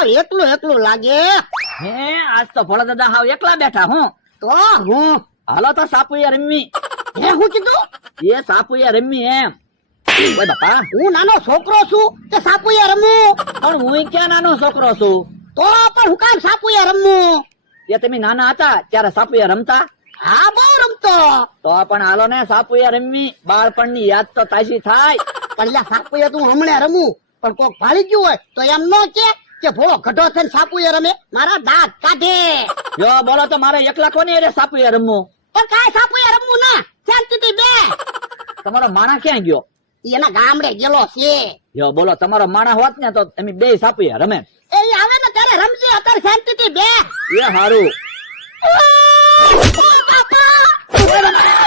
હાવ એકલું એકલું લાગે. હે આજ તો ભોળા દાદા હાવ એકલા બેઠા હું. તો હું હાલો તો સાપુયા રમી. હે હું કીધું? એ સાપુયા રમી એમ. ઓય બાપા, હું નાનો છોકરો છું કે સાપુયા રમું? પણ હું ક્યાં નાનો છોકરો છું? તો પણ હું કામ સાપુયા રમું? એ તમે નાના હતા ત્યારે સાપુયા રમતા? હા બહુ રમતો. તો પણ હાલો ને સાપુયા રમી, બાળપણની યાદ તો તાજી થાય. પણ લ્યા સાપુયા તું હમણાં રમું, પણ કોક ભાળી ગયું હોય તો એમ ન કે ભોળો ગઢો થઈને સાપુયા રમે, મારા દાંત કાઢે. જો બોલો તો મારે એકલા કોની અરે સાપુયા રમવું? પણ કાંઈ સાપુયા રમવું ના, શાંતિથી બે. તમારો માણા ક્યાં ગયો? એના ગામડે ગયેલો છે. જો બોલો તમારો માણા હોત ને તો તમે બે સાપુયા રમે. એ આવે ને ત્યારે રમજે, અત્યારે શાંતિથી બે. એ હારું. ઓ બાપા!